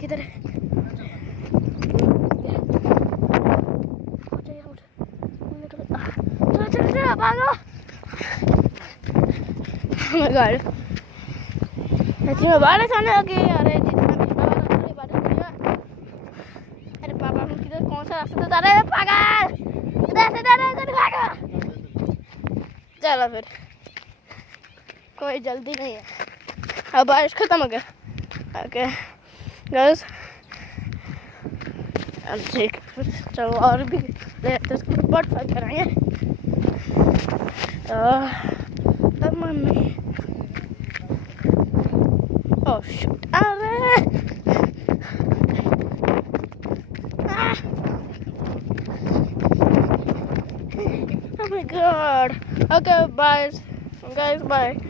किधर है? चलो भागो। Oh my God। सच्ची में बारिश आने लगी। अरे अरे पापा हम किधर, कौन सा रास्ता से जा रहे हैं? पागल, इधर से जा रहे हैं, भागो। चलो फिर, कोई जल्दी नहीं है, अब बारिश खत्म हो गया। ओके गाइस, अब ठीक, चलो और भी लेते हैं, बहुत फर्क कराएंगे। अब मम्मी, ओह शूट, अरे oh my God। Okay, bye guys, bye।